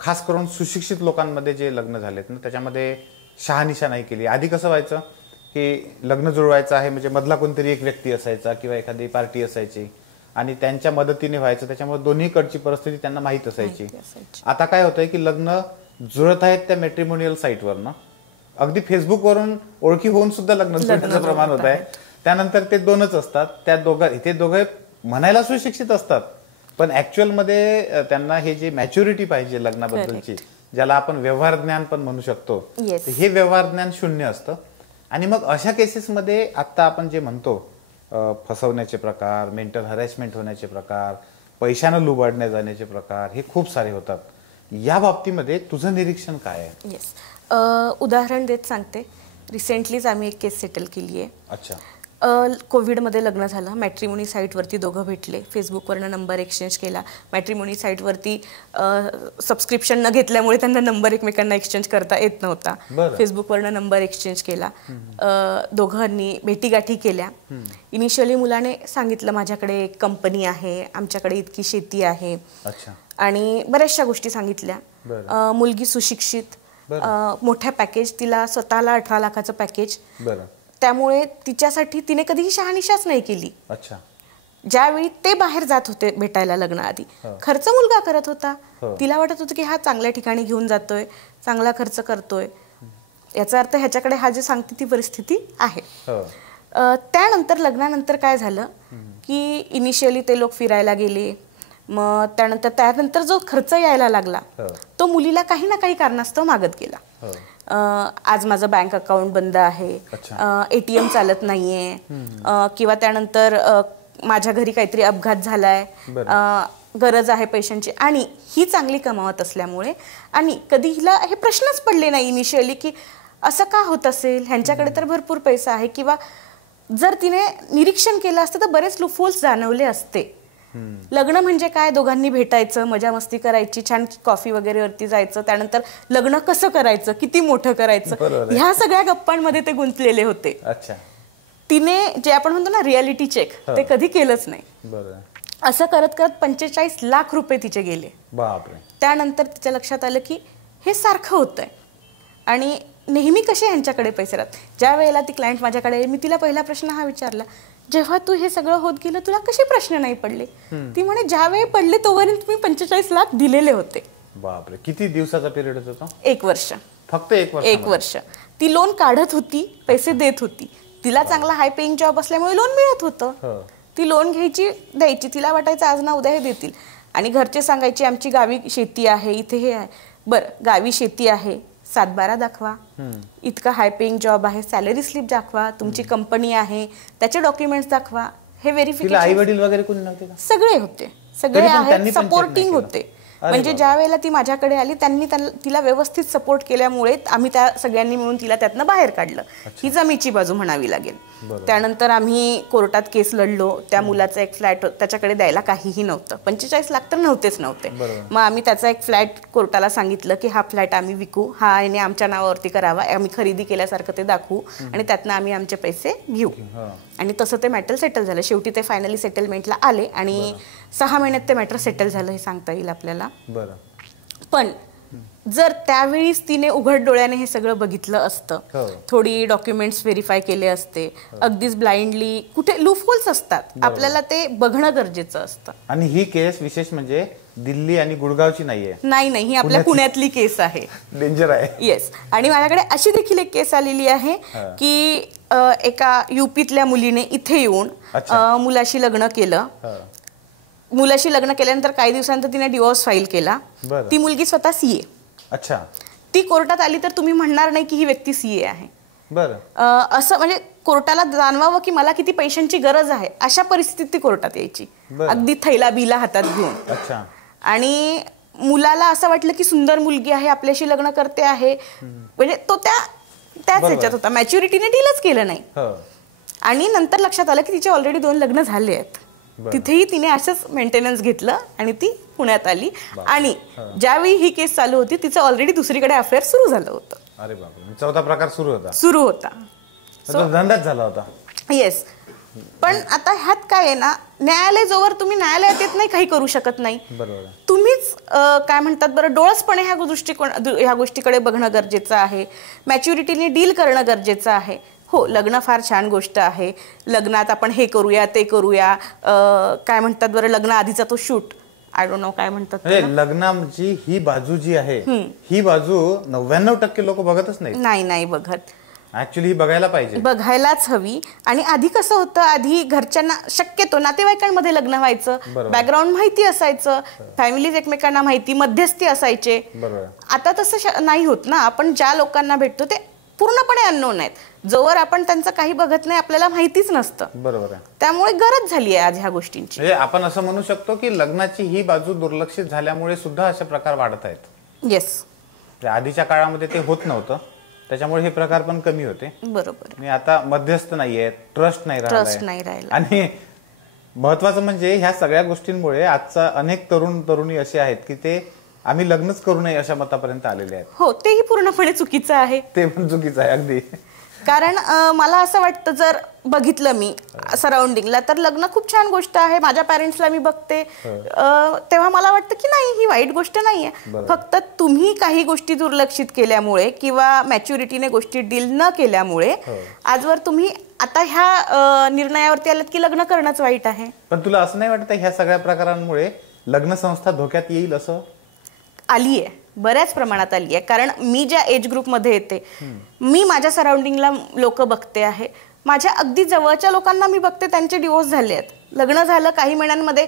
खास करून सुशिक्षित लोकांमध्ये जे लग्न झालेत ना त्याच्यामध्ये शहानिशा नाही केली. आधी कसं व्हायचं की लग्न जुळवायचं आहे म्हणजे मधला कोणतरी एक व्यक्ती असायचा किंवा एखादी पार्टी असायची आणि त्यांच्या मदतीने व्हायचं, त्याच्यामुळे दोन्हीकडची परिस्थिती त्यांना माहीत असायची. आता काय होतंय की लग्न जुळत आहेत त्या मॅट्रिमोनियल साईटवर ना, अगदी फेसबुकवरून ओळखी होऊन सुद्धा लग्न जुळण्याचं प्रमाण होत आहे. त्यानंतर ते दोनच असतात, त्या इथे दोघे म्हणायला सुशिक्षित असतात पण ऍक्च्युअल मध्ये त्यांना हे जे मॅच्युरिटी पाहिजे लग्नाबद्दलची, ज्याला आपण व्यवहार ज्ञान पण म्हणू शकतो, हे व्यवहार ज्ञान शून्य असतं. आणि मग अशा केसेसमध्ये आता आपण जे म्हणतो फसवण्याचे प्रकार, मेंटल हॅरेसमेंट होण्याचे प्रकार, पैशानं लुबाडण्या जाण्याचे प्रकार हे खूप सारे होतात. या बाबतीमध्ये तुझं निरीक्षण काय आहे? येस, उदाहरण देत सांगते. रिसेंटलीच आम्ही एक केस सेटल केली आहे. अच्छा. कोविडमध्ये लग्न झालं, मॅट्रिमोनी साईटवरती दोघं भेटले, फेसबुकवरनं नंबर एक्सचेंज केला. मॅट्रिमोनी साईटवरती सबस्क्रिप्शन न घेतल्यामुळे त्यांना नंबर एकमेकांना एक्सचेंज करता येत नव्हता. फेसबुकवरनं नंबर एक्सचेंज केला, दोघांनी भेटीगाठी केल्या. इनिशियली मुलाने सांगितलं माझ्याकडे एक कंपनी आहे, आमच्याकडे इतकी शेती आहे आणि बऱ्याचशा गोष्टी सांगितल्या. मुलगी सुशिक्षित, मोठ्या पॅकेज, तिला स्वतःला 18 लाखाचं पॅकेज, त्यामुळे तिच्यासाठी तिने कधीही शहानिशाच नाही केली. अच्छा. ज्यावेळी ते बाहेर जात होते भेटायला लग्नाआधी, खर्च मुलगा करत होता. तिला वाटत होतं की हा चांगल्या ठिकाणी घेऊन जातोय, चांगला खर्च करतोय, याचा अर्थ ह्याच्याकडे हा जे सांगते ती परिस्थिती आहे. त्यानंतर लग्नानंतर काय झालं की इनिशियली ते लोक फिरायला गेले, मग त्यानंतर जो खर्च यायला लागला तो मुलीला काही ना काही कारणास्तव मागत गेला. आज माझं बँक अकाउंट बंद आहे, ATM चालत नाहीये, किंवा त्यानंतर माझ्या घरी काहीतरी अपघात झालाय, गरज आहे पैशांची, आणि ही चांगली कमावत असल्यामुळे, आणि कधी हिला हे प्रश्नच पडले नाही इनिशियली की असं का होत असेल, ह्यांच्याकडे तर भरपूर पैसा आहे, किंवा जर तिने निरीक्षण केलं असतं तर बरेच लूपहोल्स जाणवले असते. लग्न म्हणजे काय, दोघांनी भेटायचं, मजा मस्ती करायची, छान कॉफी वगैरे वरती जायचं, त्यानंतर लग्न कसं करायचं, किती मोठं करायचं, ह्या सगळ्या गप्पांमध्ये ते गुंतलेले होते. अच्छा. तिने जे आपण म्हणतो ना रियालिटी चेक, ते कधी केलंच नाही. असं करत करत 45 लाख रुपये तिचे गेले. बापरे. त्यानंतर तिच्या लक्षात आलं की हे सारखं होतंय आणि नेहमी कसे ह्यांच्याकडे पैसे राहत. ज्या वेळेला ती क्लायंट माझ्याकडे मी तिला पहिला प्रश्न हा विचारला, जेव्हा तू हे सगळं होत गेलं तुला कसे प्रश्न नाही पडले? ती म्हणे ज्या वेळी पडले तोपर्यंत मी 45 लाख दिलेले होते. बापरे. किती दिवसाचा पिरियड होता? 1 वर्ष. फक्त 1 वर्ष? 1 वर्ष. ती लोन काढत होती, पैसे देत होती. तिला चांगला हाय पेइंग जॉब असल्यामुळे लोन मिळत होतं. ती लोन घ्यायची, द्यायची. तिला वाटायचं आज ना उद्या हे देतील. आणि घरचे सांगायचे आमची गावी शेती आहे, इथे हे आहे. बरं, गावी शेती आहे, 7-12 दाखवा, इतका हाय पेइंग जॉब आहे, सॅलरी स्लिप दाखवा, तुमची कंपनी आहे, त्याचे डॉक्युमेंट्स दाखवा. हे व्हेरिफिकेशन. आई वडील वगैरे कोणी नव्हते का? सगळे होते, सगळे आहेत, सपोर्टिंग होते. म्हणजे ज्या वेळेला ती माझ्याकडे आली त्यांनी तिला व्यवस्थित सपोर्ट केल्यामुळे आम्ही त्या सगळ्यांनी मिळून तिला त्यातनं बाहेर काढलं. ही जमेची बाजू म्हणावी लागेल. त्यानंतर आम्ही कोर्टात केस लढलो. त्या मुलाचा एक फ्लॅट त्याच्याकडे द्यायला काहीही नव्हतं. 45 लाख तर नव्हतेच. मग आम्ही त्याचा एक फ्लॅट कोर्टाला सांगितलं की हा फ्लॅट आम्ही विकू, हा याने आमच्या नावावरती करावा, आम्ही खरेदी केल्यासारखं ते दाखवू आणि त्यातनं आम्ही आमचे पैसे घेऊ. आणि तसं ते मॅटर सेटल झालं. शेवटी ते फायनली सेटलमेंटला आले आणि 6 महिन्यात ते मॅटर सेटल झालं हे सांगता येईल आपल्याला. पण जर त्यावेळीच तिने उघड डोळ्याने हे सगळं बघितलं असतं, थोडी डॉक्युमेंट्स व्हेरीफाय केले असते, अगदीच ब्लाइंडली कुठे लूपहोल्स असतात, आपल्याला ते बघणं गरजेचं असतं. आणि ही केस विशेष म्हणजे दिल्ली आणि गुडगावची नाहीये. नाही, ही आपल्या पुण्यातली केस आहे. डेंजर आहे. येस. आणि माझ्याकडे अशी देखील एक केस आलेली आहे की एका युपीतल्या मुलीने इथे येऊन मुलाशी लग्न केलं. मुलाशी लग्न केल्यानंतर काही दिवसानंतर तिने डिवोर्स फाईल केला. ती मुलगी स्वतः सीए. अच्छा. ती कोर्टात आली तर तुम्ही म्हणणार नाही की ही व्यक्ती सीए आहे. असं म्हणजे कोर्टाला जाणवावं की मला किती पैशांची गरज आहे अशा परिस्थितीत ती कोर्टात यायची, अगदी थैला बिला हातात घेऊन. अच्छा. आणि मुलाला असं वाटलं की सुंदर मुलगी आहे, आपल्याशी लग्न करते आहे, म्हणजे तो त्याच ह्याच्यात होता. मॅच्युरिटीने डीलच केलं नाही. आणि नंतर लक्षात आलं की तिचे ऑलरेडी 2 लग्न झाले आहेत. तिथेही तिने असंच मेंटेनन्स घेतलं आणि ती पुण्यात आली. आणि ज्यावेळी ही केस चालू होती तिचं ऑलरेडी दुसरीकडे अफेअर सुरू झालं होतं. अरे बापरे. चौथा प्रकार सुरू होता. धंदाच झाला होता. येस. पण आता ह्यात काय आहे ना, न्यायालय जोवर तुम्ही न्यायालयात येत नाही काही करू शकत नाही. तुम्हीच काय म्हणतात बरं, डोळसपणे ह्या गोष्टीकडे बघणं गरजेचं आहे. मॅच्युरिटीने डील करणं गरजेचं आहे. हो, लग्न फार छान गोष्ट आहे. लग्नात आपण हे करूया ते करूया, काय म्हणतात बरं, लग्न आधीचा तो शूट, आय डोंट नो काय म्हणतात. लग्नाची ही बाजू जी आहे ही बाजू 99% लोक बघतच नाही बघत. ऍक्च्युली बघायला पाहिजे, बघायलाच हवी. आणि आधी कसं होतं, आधी घरच्यांना शक्यतो नातेवाईकांमध्ये लग्न व्हायचं, बॅकग्राऊंड माहिती असायचं, फॅमिलीज एकमेकांना माहिती, मध्यस्थी असायचे. आता तसं नाही होत ना. आपण ज्या लोकांना भेटतो ते पूर्णपणे अननोन आहेत. जोवर आपण त्यांचं काही बघत नाही आपल्याला माहितीच नसतं. बरोबर आहे. त्यामुळे गरज झाली आहे आज ह्या गोष्टींची. म्हणजे आपण असं म्हणू शकतो की लग्नाची ही बाजू दुर्लक्षित झाल्यामुळे सुद्धा असे प्रकार वाढत आहेत. येस. आधीच्या काळामध्ये ते होत नव्हतं, त्याच्यामुळे हे प्रकार पण कमी होते. बरोबर. आणि आता मध्यस्थ नाहीये, ट्रस्ट नाही राहिला. आणि महत्वाचं म्हणजे ह्या सगळ्या गोष्टींमुळे आजचा अनेक तरुणी असे आहेत की ते आम्ही लग्नच करू नये अशा मतापर्यंत आलेले आहेत. हो, तेही पूर्णपणे चुकीचं आहे. ते पण चुकीचं आहे अगदी. कारण मला असं वाटतं, जर बघितलं मी सराउंडिंगला तर लग्न खूप छान गोष्ट आहे. माझ्या पॅरेंट्सला मी बघते तेव्हा मला वाटतं की नाही, ही वाईट गोष्ट नाहीये. फक्त तुम्ही काही गोष्टी दुर्लक्षित केल्यामुळे किंवा मॅच्युरिटीने गोष्टी डील न केल्यामुळे आजवर तुम्ही आता ह्या निर्णयावरती आलात की लग्न करणंच वाईट आहे. पण तुला असं नाही वाटतं ह्या सगळ्या प्रकारांमुळे लग्न संस्था धोक्यात येईल? असं आली आहे, बऱ्याच प्रमाणात आली आहे. कारण मी ज्या एज ग्रुपमध्ये येते, मी माझ्या सराउंडिंगला लोक बघते आहे, माझ्या अगदी जवळच्या लोकांना मी बघते त्यांचे डिवोर्स झाले आहेत. लग्न झालं, काही महिन्यांमध्ये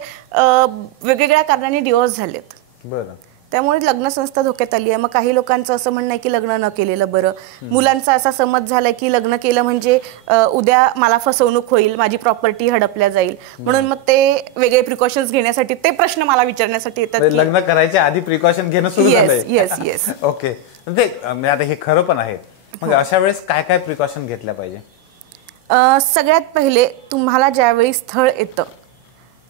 वेगवेगळ्या कारणाने डिवोर्स झालेत. बरं. त्यामुळे लग्न संस्था धोक्यात आली आहे. मग काही लोकांचं असं म्हणणं आहे की लग्न न केलेलं बरं. मुलांचा असा समज झालाय की लग्न केलं म्हणजे उद्या मला फसवणूक होईल, माझी प्रॉपर्टी हडपल्या जाईल, म्हणून मग ते वेगळे प्रिकॉशन्स घेण्यासाठी ते प्रश्न मला विचारण्यासाठी येतात. लग्न करायच्या आधी प्रिकॉशन घेणं सुरू झालंय. येस. ओके. आता हे खरं पण आहे. मग अशा वेळेस काय काय प्रिकॉशन घेतल्या पाहिजे? सगळ्यात पहिले तुम्हाला ज्यावेळी स्थळ येतं,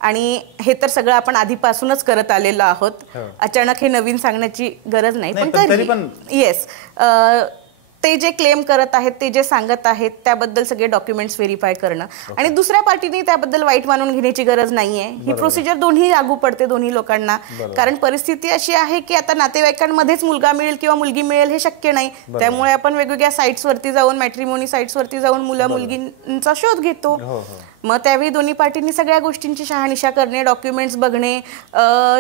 आणि हे तर सगळं आपण आधीपासूनच करत आलेलो आहोत, अचानक हे नवीन सांगण्याची गरज नाही, पण तरी पण येस, ते जे क्लेम करत आहेत, ते जे सांगत आहेत त्याबद्दल सगळे डॉक्युमेंट्स व्हेरीफाय करणं आणि दुसऱ्या पार्टीने त्याबद्दल वाईट मानून घेण्याची गरज नाहीये. ही प्रोसिजर दोन्ही लागू पडते दोन्ही लोकांना. कारण परिस्थिती अशी आहे की आता नातेवाईकांमध्येच मुलगा मिळेल किंवा मुलगी मिळेल हे शक्य नाही. त्यामुळे आपण वेगवेगळ्या साईट्सवरती जाऊन, मॅट्रिमोनी साईट्सवरती जाऊन मुला मुलगींचा शोध घेतो. मग त्यावेळी दोन्ही पार्टींनी सगळ्या गोष्टींची शहानिशा करणे, डॉक्युमेंट्स बघणे,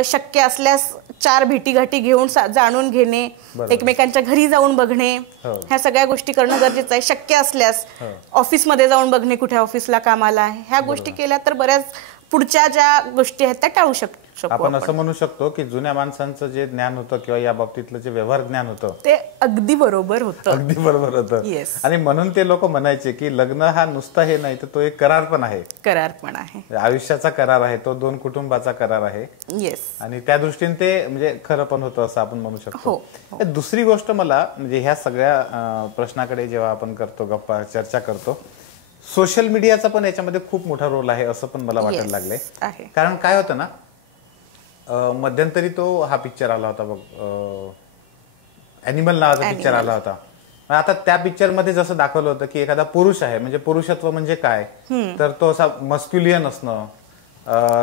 शक्य असल्यास 4 भेटीगाठी घेऊन जाणून घेणे, एकमेकांच्या घरी जाऊन बघणे, ह्या सगळ्या गोष्टी करणं गरजेचं आहे. शक्य असल्यास ऑफिसमध्ये जाऊन बघणे, कुठे ऑफिसला कामाला आहे, ह्या गोष्टी केल्या तर बऱ्याच पुढच्या ज्या गोष्टी आहेत त्या टाळू शकतो. आपण असं म्हणू शकतो की जुन्या माणसांचं जे ज्ञान होतं किंवा या बाबतीतलं जे व्यवहार ज्ञान होतं ते अगदी बरोबर होतं. अगदी बरोबर होतं. आणि म्हणून ते लोक म्हणायचे की लग्न हा नुसता हे नाही तर तो एक करार पण आहे. करार पण आहे, आयुष्याचा करार आहे, तो 2 कुटुंबाचा करार आहे. येस. आणि त्या दृष्टीने ते म्हणजे खरं पण होतं असं आपण म्हणू शकतो. दुसरी गोष्ट मला म्हणजे ह्या सगळ्या प्रश्नाकडे जेव्हा आपण करतो, गप्पा चर्चा करतो, सोशल मीडियाचा पण याच्यामध्ये खूप मोठा रोल आहे असं पण मला वाटायला लागलंय. कारण काय होतं ना, मध्यंतरी तो हा पिक्चर आला होता बघ, ॲनिमल नावाचा पिक्चर आला होता. आता त्या पिक्चर मध्ये जसं दाखवलं होतं की एखादा पुरुष आहे, म्हणजे पुरुषत्व म्हणजे काय, तर तो असा मस्क्युलियन असणं,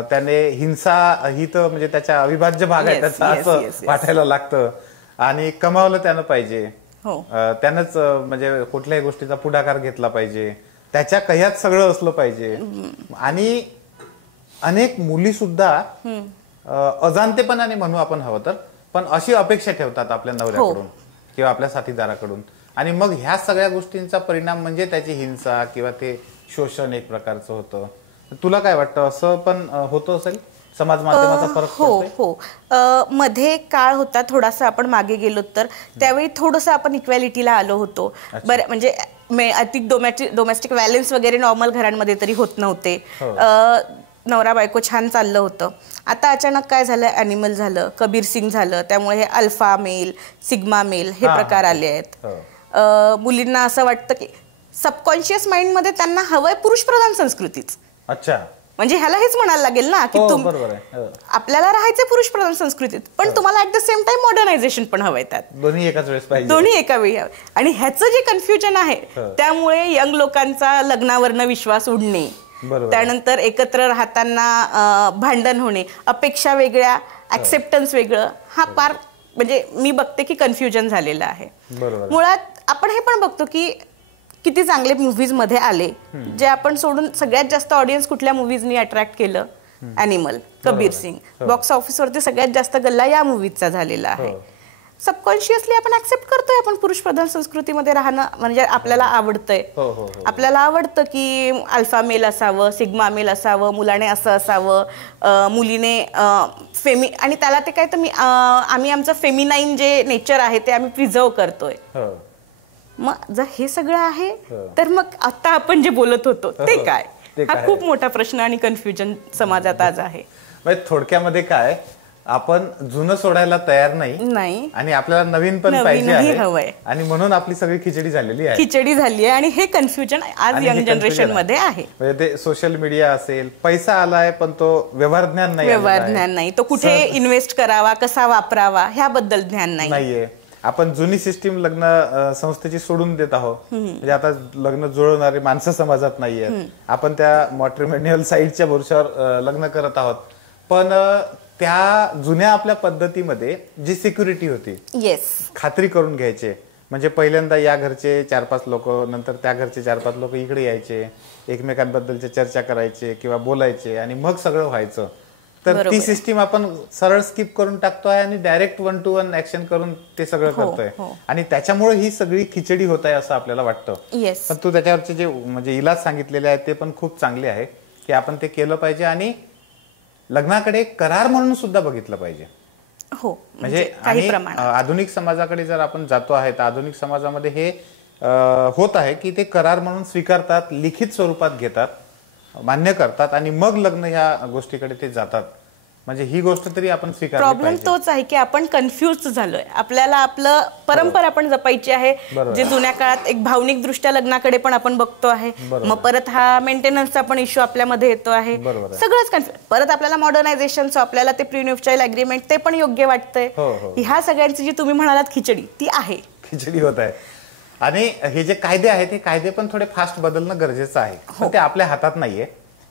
त्याने हिंसा ही तर म्हणजे त्याच्या अविभाज्य भाग आहे त्याचा असं वाटायला लागतं. आणि कमावलं त्यानं पाहिजे, त्यानंच म्हणजे कुठल्याही गोष्टीचा पुढाकार घेतला पाहिजे, त्याच्या कह्यात सगळं असलं पाहिजे. आणि अनेक मुली सुद्धा अजाणतेपणाने म्हणू आपण हवं तर, पण अशी अपेक्षा ठेवतात आपल्या नवऱ्याकडून किंवा आपल्या साथीदाराकडून. आणि मग ह्या सगळ्या गोष्टींचा परिणाम म्हणजे त्याची हिंसा किंवा ते शोषण एक प्रकारचं होतं. तुला काय वाटतं, असं पण होतं असेल? समाज माध्यमाचा फरक पडतोय? हो, मध्ये काळ होता थोडासा, आपण मागे गेलो तर त्यावेळी थोडंसं आपण इक्वॅलिटीला आलो होतो. बरं, म्हणजे डोमेस्टिक व्हायलन्स वगैरे नॉर्मल घरांमध्ये तरी होत नव्हते. नवरा बायको छान चाललं होतं. आता अचानक काय झालं, ॲनिमल झालं, कबीर सिंग झालं, त्यामुळे हे अल्फा मेल, सिग्मा मेल हे प्रकार आले आहेत. मुलींना असं वाटतं की सबकॉन्शियस माइंडमध्ये त्यांना हवंय पुरुष प्रधान संस्कृतीच. अच्छा, म्हणजे ह्याला हेच म्हणायला लागेल ना की आपल्याला राहायचं पुरुष प्रधान संस्कृतीत, पण तुम्हाला at the same time modernisation पण हवंय. त्यात दोन्ही एकाच वेळेस पाहिजे, दोन्ही एका वेळी हवं. आणि ह्याचं जे कन्फ्युजन आहे त्यामुळे यंग लोकांचा लग्नावरनं विश्वास उडणे, त्यानंतर एकत्र राहताना भांडण होणे, अपेक्षा वेगळ्या, ऍक्सेप्टन्स वेगळं, हा फार म्हणजे मी बघते की कन्फ्युजन झालेलं आहे. मुळात आपण हे पण बघतो की किती चांगले मूव्हीज मध्ये आले, जे आपण सोडून सगळ्यात जास्त ऑडियन्स कुठल्या मूव्हीजनी अट्रॅक्ट केलं, ॲनिमल, कबीर सिंग. बॉक्स ऑफिसवरती सगळ्यात जास्त गल्ला या मूव्हीजचा झालेला आहे. सबकॉन्शियसली आपण ऍक्सेप्ट करतोय आपण पुरुष प्रधान संस्कृतीमध्ये राहणं, म्हणजे आपल्याला आवडतंय. आपल्याला आवडतं की अल्फा मेल असावं, सिग्मा मेल असावं, मुलाने असं असावं, मुलीने आणि त्याला ते काय तर आम्ही आमचं फेमिनाईन जे नेचर आहे ते आम्ही प्रिझर्व करतोय. मग जर हे सगळं आहे तर मग आता आपण जे बोलत होतो ते काय, हा खूप मोठा प्रश्न आणि कन्फ्युजन समाजात आज आहे. थोडक्यामध्ये काय, आपण जुनं सोडायला तयार नाही आणि आपल्याला नवीन पण पाहिजे आहे, आणि म्हणून आपली सगळी खिचडी झालेली आहे. आणि हे कन्फ्युजन आज यंग जनरेशन मध्ये आहे. म्हणजे ते सोशल मीडिया असेल, पैसा आलाय पण तो व्यवहार ज्ञान नाही, तो कुठे इन्व्हेस्ट करावा, कसा वापरावा ह्याबद्दल ज्ञान नाहीये. आपण जुनी सिस्टीम लग्न संस्थेची सोडून देत आहोत. म्हणजे आता लग्न जुळवणारे माणसं समाजात नाहीये, आपण त्या मॅट्रिमोनियल साईटच्या भरोश्यावर लग्न करत आहोत. पण त्या जुन्या आपल्या पद्धतीमध्ये जी सिक्युरिटी होती, खात्री करून घ्यायचे, म्हणजे पहिल्यांदा या घरचे 4-5 लोक, नंतर त्या घरचे 4-5 लोक इकडे यायचे, एकमेकांबद्दलच्या चर्चा करायचे किंवा बोलायचे आणि मग सगळं व्हायचं. तर ती सिस्टीम आपण सरळ स्किप करून टाकतोय आणि डायरेक्ट 1-to-1 ऍक्शन करून ते सगळं करतोय. आणि त्याच्यामुळे ही सगळी खिचडी होत आहे असं आपल्याला वाटतं. पण तू त्याच्यावरचे जे म्हणजे इलाज सांगितलेले आहेत ते पण खूप चांगले आहे की आपण ते केलं पाहिजे आणि लग्नाकडे करार म्हणून सुद्धा बघितलं पाहिजे. म्हणजे आधुनिक समाजाकडे जर आपण जातो आहे तर आधुनिक समाजामध्ये हे होत आहे की ते करार म्हणून स्वीकारतात, लिखित स्वरूपात घेतात, मान्य करतात आणि मग लग्न ह्या गोष्टीकडे ते जातात. म्हणजे ही गोष्ट तरी आपण स्वीकारली पाहिजे. प्रॉब्लेम तोच आहे की आपण कन्फ्युज झालोय. आपल्याला आपलं परंपरा आपण जपायची आहे, जे जुन्या काळात एक भावनिक दृष्ट्या लग्नाकडे पण आपण बघतो आहे. मग परत हा मेंटेनन्सचा पण इश्यू आपल्यामध्ये येतो आहे. सगळंच कन्फ्युज. परत आपल्याला मॉडर्नायझेशन, आपल्याला ते प्री-न्यूप्टाईल अग्रीमेंट ते पण योग्य वाटतंय. ह्या सगळ्यांची जी तुम्ही म्हणालात खिचडी, ती आहे, खिचडी होत आहे. आणि हे जे कायदे आहेत हे कायदे पण थोडे फास्ट बदलणं गरजेचं आहे, पण ते आपल्या हातात नाहीये.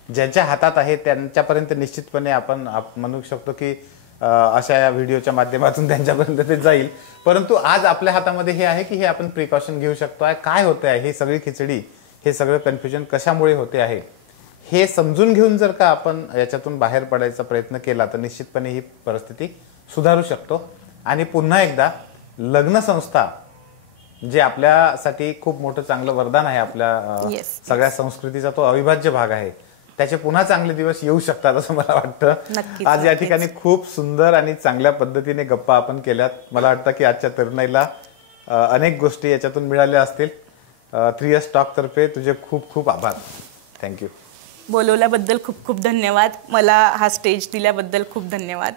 ज्यांच्या हातात आहे त्यांच्यापर्यंत निश्चितपणे आपण म्हणू शकतो की अशा या व्हिडिओच्या माध्यमातून त्यांच्यापर्यंत ते जाईल. परंतु आज आपल्या हातामध्ये हे आहे की हे आपण प्रिकॉशन घेऊ शकतो. काय होते आहे, हे सगळी खिचडी, हे सगळं कन्फ्युजन कशामुळे होते आहे हे समजून घेऊन जर का आपण याच्यातून बाहेर पडायचा प्रयत्न केला तर निश्चितपणे ही परिस्थिती सुधारू शकतो. आणि पुन्हा एकदा लग्न संस्था जे आपल्यासाठी खूप मोठं चांगलं वरदान आहे, आपल्या सगळ्या संस्कृतीचा तो अविभाज्य भाग आहे, त्याचे पुन्हा चांगले दिवस येऊ शकतात असं मला वाटतं. आज या ठिकाणी खूप सुंदर आणि चांगल्या पद्धतीने गप्पा आपण केल्यात. मला वाटतं की आजच्या तरुणाईला अनेक गोष्टी याच्यातून मिळाल्या असतील. 3S टॉक तर्फे तुझे खूप खूप आभार. थँक्यू. बोलवल्याबद्दल खूप खूप धन्यवाद. मला हा स्टेज दिल्याबद्दल खूप धन्यवाद.